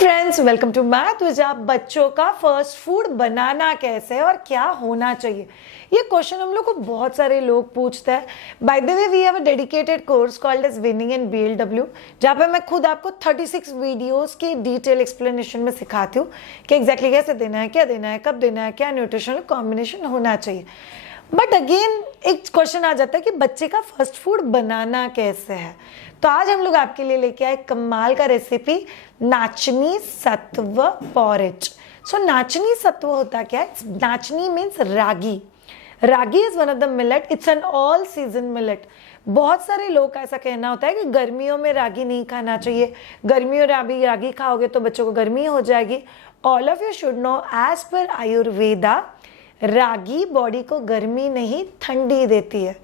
Friends, welcome to माधुजा। बच्चों का first food बनाना कैसे है और क्या होना चाहिए, ये क्वेश्चन हम लोग को बहुत सारे लोग पूछते हैं। By the way, we have a dedicated course called as weaning in BLW, जहाँ पे मैं खुद आपको 36 वीडियोस की डिटेल एक्सप्लेनेशन में सिखाती हूँ कि एग्जैक्टली कैसे देना है, क्या देना है, कब देना है, क्या न्यूट्रिशनल कॉम्बिनेशन होना चाहिए। बट अगेन एक क्वेश्चन आ जाता है कि बच्चे का फर्स्ट फूड बनाना कैसे है। तो आज हम लोग आपके लिए लेके आए कमाल का रेसिपी, नाचनी सत्व पॉरेज। सो नाचनी सत्व होता क्या है? नाचनी means ragi. Ragi is one of the millet, it's an all season millet. बहुत सारे लोग का ऐसा कहना होता है कि गर्मियों में रागी नहीं खाना चाहिए, गर्मियों में रागी खाओगे तो बच्चों को गर्मी हो जाएगी। All of you should know, as per Ayurveda, ragi body को गर्मी नहीं ठंडी देती है।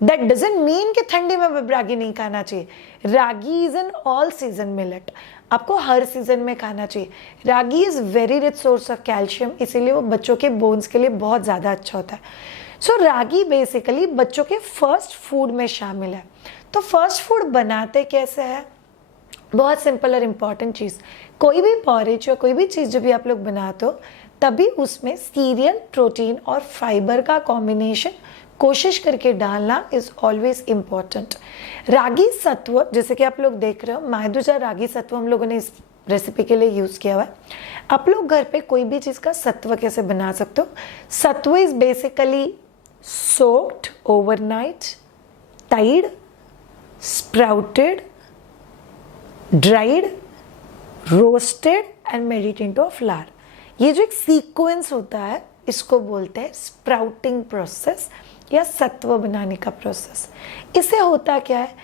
दैट डजंट मीन कि ठंडी में रागी नहीं खाना चाहिए। Ragi is an all season millet, आपको हर सीजन में खाना चाहिए। Ragi is very rich source of calcium, इसीलिए वो बच्चों के बोन्स के लिए बहुत ज़्यादा अच्छा होता है। सो रागी बेसिकली बच्चों के फर्स्ट फूड में शामिल है। तो फर्स्ट फूड बनाते कैसे है? बहुत सिंपल और इम्पॉर्टेंट चीज़, कोई भी पॉरेज या कोई भी चीज़ जो भी आप लोग बनाते हो, तभी उसमें सीरियल, प्रोटीन और फाइबर का कॉम्बिनेशन कोशिश करके डालना इज ऑलवेज इम्पॉर्टेंट। रागी सत्व, जैसे कि आप लोग देख रहे हो, माधुजा रागी सत्व हम लोगों ने इस रेसिपी के लिए यूज़ किया हुआ है। आप लोग घर पे कोई भी चीज़ का सत्व कैसे बना सकते हो? Satva is basically soaked overnight, tied, sprouted, dried, roasted and made into a flour. ये जो एक सीक्वेंस होता है, इसको बोलते हैं स्प्राउटिंग प्रोसेस या सत्व बनाने का प्रोसेस। इससे होता क्या है,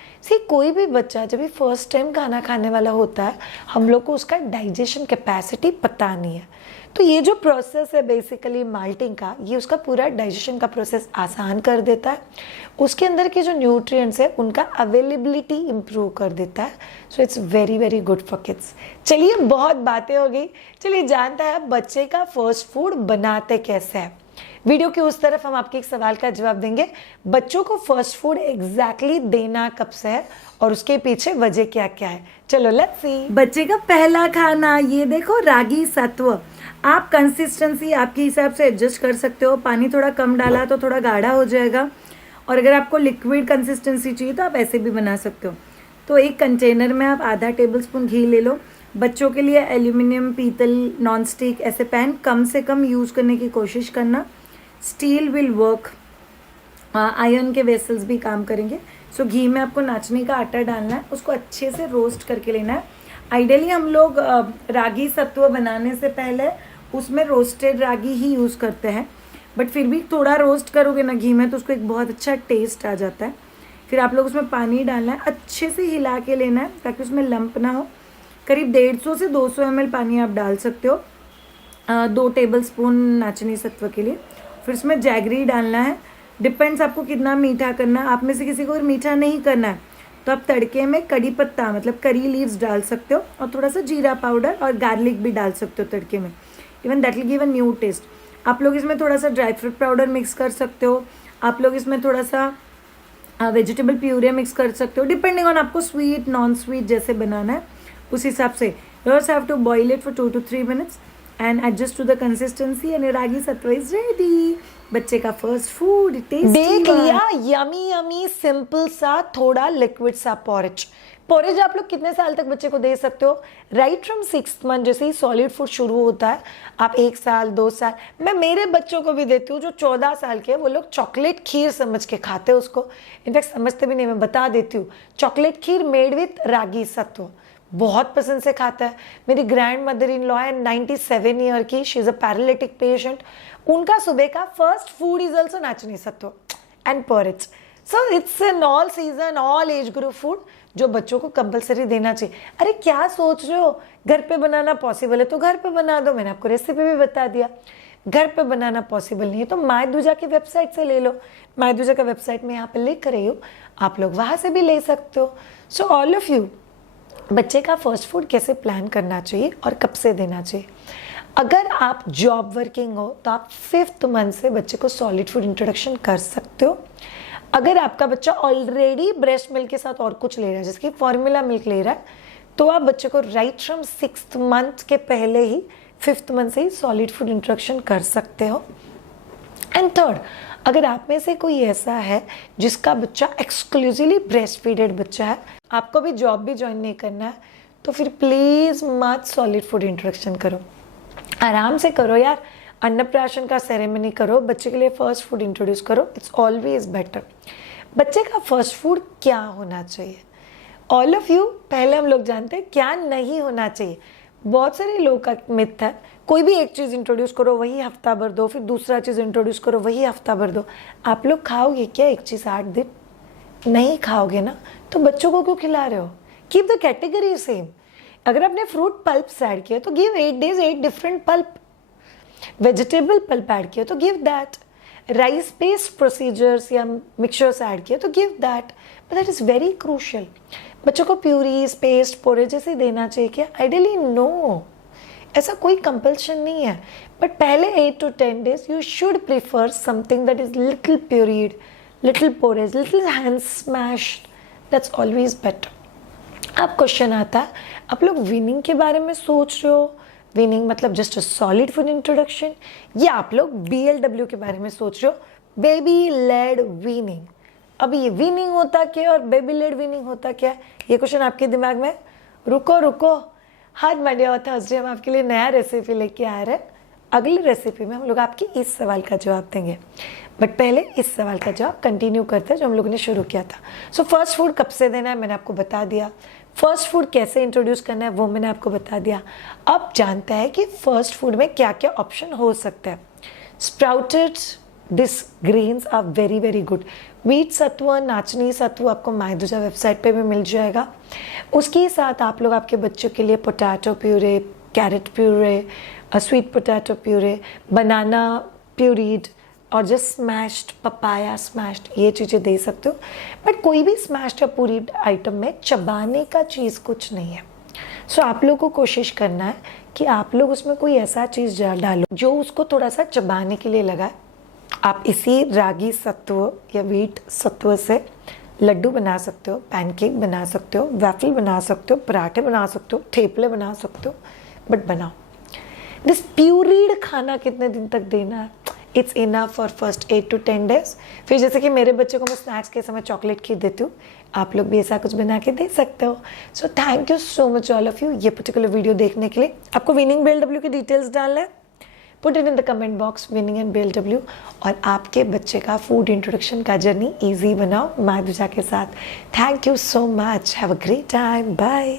कोई भी बच्चा जब भी फर्स्ट टाइम खाना खाने वाला होता है, हम लोग को उसका डाइजेशन कैपेसिटी पता नहीं है। तो ये जो प्रोसेस है बेसिकली माल्टिंग का, ये उसका पूरा डाइजेशन का प्रोसेस आसान कर देता है। उसके अंदर के जो न्यूट्रिएंट्स है उनका अवेलेबिलिटी इम्प्रूव कर देता है। So it's very very good for kids. चलिए, बहुत बातें हो गई, चलिए जानते हैं बच्चे का फर्स्ट फूड बनाते कैसे है। वीडियो के उस तरफ हम आपके एक सवाल का जवाब देंगे, बच्चों को फर्स्ट फूड एग्जैक्टली देना कब से है और उसके पीछे वजह क्या क्या है। चलो लेट्स सी। बच्चे का पहला खाना, ये देखो, रागी सत्व। आप कंसिस्टेंसी आपके हिसाब से एडजस्ट कर सकते हो। पानी थोड़ा कम डाला तो थोड़ा गाढ़ा हो जाएगा, और अगर आपको लिक्विड कंसिस्टेंसी चाहिए तो आप ऐसे भी बना सकते हो। तो एक कंटेनर में आप आधा टेबलस्पून घी ले लो। बच्चों के लिए एल्यूमिनियम, पीतल, नॉन स्टिक ऐसे पैन कम से कम यूज़ करने की कोशिश करना। स्टील विल वर्क, आयरन के वेसल्स भी काम करेंगे। सो घी में आपको नाचनी का आटा डालना है, उसको अच्छे से रोस्ट करके लेना है। आइडियली हम लोग रागी सत्व बनाने से पहले उसमें रोस्टेड रागी ही यूज़ करते हैं, बट फिर भी थोड़ा रोस्ट करोगे ना घी में तो उसको एक बहुत अच्छा टेस्ट आ जाता है। फिर आप लोग उसमें पानी डालना है, अच्छे से हिला के लेना है ताकि उसमें लंप ना हो। करीब 150 से 200 ml पानी आप डाल सकते हो 2 टेबलस्पून नाचनी सत्व के लिए। फिर उसमें जैगरी डालना है, डिपेंड्स आपको कितना मीठा करना है। आप में से किसी को मीठा नहीं करना है तो आप तड़के में कड़ी पत्ता मतलब करी लीव्स डाल सकते हो, और थोड़ा सा जीरा पाउडर और गार्लिक भी डाल सकते हो तड़के में। Even that will give a new taste. आप लोग इसमें थोड़ा सा ड्राई फ्रूट पाउडर मिक्स कर सकते हो, आप लोग इसमें थोड़ा सा वेजिटेबल प्यूरे मिक्स कर सकते हो, डिपेंडिंग ऑन आपको स्वीट नॉन स्वीट जैसे बनाना है उस हिसाब से। You also have to boil it for 2 to 3 minutes and adjust to the consistency and your ragi satwa is ready। बच्चे का फर्स्ट फूड देख लिया, यमी यमी सिंपल सा थोड़ा लिक्विड सा पॉरेज। पॉरेज आप लोग कितने साल तक बच्चे को दे सकते हो? राइट फ्रॉम 6th मंथ, जैसे ही सॉलिड फूड शुरू होता है, आप 1 साल 2 साल, मैं मेरे बच्चों को भी देती हूँ जो 14 साल के, वो लोग चॉकलेट खीर समझ के खाते हैं उसको। इनफैक्ट समझते भी नहीं, मैं बता देती हूँ, चॉकलेट खीर मेड विथ रागी सत्व, बहुत पसंद से खाता है। मेरी ग्रैंड मदर इन लॉ है 97 ईयर की, she is a paralytic patient. उनका सुबह का फर्स्ट फूड इज ऑल्सो नाचनी सत्व and porridge. So it's an all season all age group food जो बच्चों को कंपलसरी देना चाहिए। अरे क्या सोच रहे हो, घर पे बनाना पॉसिबल है तो घर पे बना दो, मैंने आपको रेसिपी भी बता दिया। घर पे बनाना पॉसिबल नहीं है तो माधुजा की वेबसाइट से ले लो। माधुजा का वेबसाइट में यहाँ पे लिख रही हूँ, आप लोग वहाँ से भी ले सकते हो। सो ऑल ऑफ यू, बच्चे का फर्स्ट फूड कैसे प्लान करना चाहिए और कब से देना चाहिए। अगर आप जॉब वर्किंग हो तो आप 5th मंथ से बच्चे को सॉलिड फूड इंट्रोडक्शन कर सकते हो। अगर आपका बच्चा ऑलरेडी ब्रेस्ट मिल्क के साथ और कुछ ले रहा है, जैसे कि फॉर्मूला मिल्क ले रहा है, तो आप बच्चे को राइट फ्रॉम 6th मंथ के पहले ही 5th मंथ से ही सॉलिड फूड इंट्रोडक्शन कर सकते हो। एंड थर्ड, अगर आप में से कोई ऐसा है जिसका बच्चा एक्सक्लूसिवली ब्रेस्ट फीडेड बच्चा है, आपको भी जॉब भी ज्वाइन नहीं करना है, तो फिर प्लीज़ मत सॉलिड फूड इंट्रोडक्शन करो, आराम से करो यार, अन्नप्राशन का सेरेमनी करो, बच्चे के लिए फर्स्ट फूड इंट्रोड्यूस करो, इट्स ऑलवेज बेटर। बच्चे का फर्स्ट फूड क्या होना चाहिए? ऑल ऑफ यू, पहले हम लोग जानते हैं क्या नहीं होना चाहिए। बहुत सारे लोगों का मिथ है, कोई भी एक चीज़ इंट्रोड्यूस करो वही हफ्ता भर दो, फिर दूसरा चीज़ इंट्रोड्यूस करो वही हफ्ता भर दो। आप लोग खाओगे क्या एक चीज़ 8 दिन? नहीं खाओगे ना, तो बच्चों को क्यों खिला रहे हो? Keep the category same. अगर आपने फ्रूट पल्प ऐड किया तो give 8 days 8 different pulp. Vegetable pulp add किया तो give that. Rice based procedures या मिक्सचर्स ऐड किया तो give that, but that is very crucial. बच्चों को प्यूरीज, पेस्ट, पोरेज जैसे देना चाहिए क्या? आइडियली नो, ऐसा कोई कंपल्शन नहीं है, बट पहले 8 to 10 days you should prefer something that is little pureed, little porridge, little hand smashed, that's always better. अब क्वेश्चन आता है, आप लोग वीनिंग के बारे में सोच रहे हो, वीनिंग मतलब just a solid food introduction, या आप लोग BLW के बारे में सोच रहे हो, बेबी लेड वीनिंग। अब ये वीनिंग होता क्या और बेबी लेड वीनिंग होता क्या, ये क्वेश्चन आपके दिमाग में? रुको, हर मंडे और थर्सडे हम आपके लिए नया रेसिपी लेके आ रहे हैं। अगली रेसिपी में हम लोग आपके इस सवाल का जवाब देंगे, बट पहले इस सवाल का जवाब कंटिन्यू करते हैं जो हम लोगों ने शुरू किया था। सो फर्स्ट फूड कब से देना है मैंने आपको बता दिया, फर्स्ट फूड कैसे इंट्रोड्यूस करना है वो मैंने आपको बता दिया। अब जानता है कि फर्स्ट फूड में क्या क्या ऑप्शन हो सकता है। Sprouted this grains are very very good. Wheat satva, nachni सत्व आपको मायदुजा वेबसाइट पे भी मिल जाएगा। उसके साथ आप लोग आपके बच्चों के लिए potato puree, carrot puree, sweet potato puree, banana pureed और जस्ट स्मैश्ड पपाया स्मैश्ड, ये चीज़ें दे सकते हो। बट कोई भी स्मैश्ड या प्यूरीड आइटम में चबाने का चीज़ कुछ नहीं है। सो आप लोग को कोशिश करना है कि आप लोग उसमें कोई ऐसा चीज़ डालो जो उसको थोड़ा सा चबाने के लिए लगाए। आप इसी रागी सत्व या वीट सत्व से लड्डू बना सकते हो, पैनकेक बना सकते हो, वैफल बना सकते हो, पराठे बना सकते हो, थेपले बना सकते हो, बट बनाओ। दिस प्यूरीड खाना कितने दिन तक देना है? It's enough for first 8 to 10 days। फिर जैसे कि मेरे बच्चे को मैं स्नैक्स के समय चॉकलेट खीर देती हूँ, आप लोग भी ऐसा कुछ बना के दे सकते हो। So thank you so much all of you ये पर्टिकुलर वीडियो देखने के लिए। आपको विनिंग BLW की डिटेल्स डालना है, put it in the comment box, weaning and BLW, और आपके बच्चे का फूड इंट्रोडक्शन का जर्नी ईजी बनाओ मायदुजा के साथ। Thank you so much, have a great time, bye.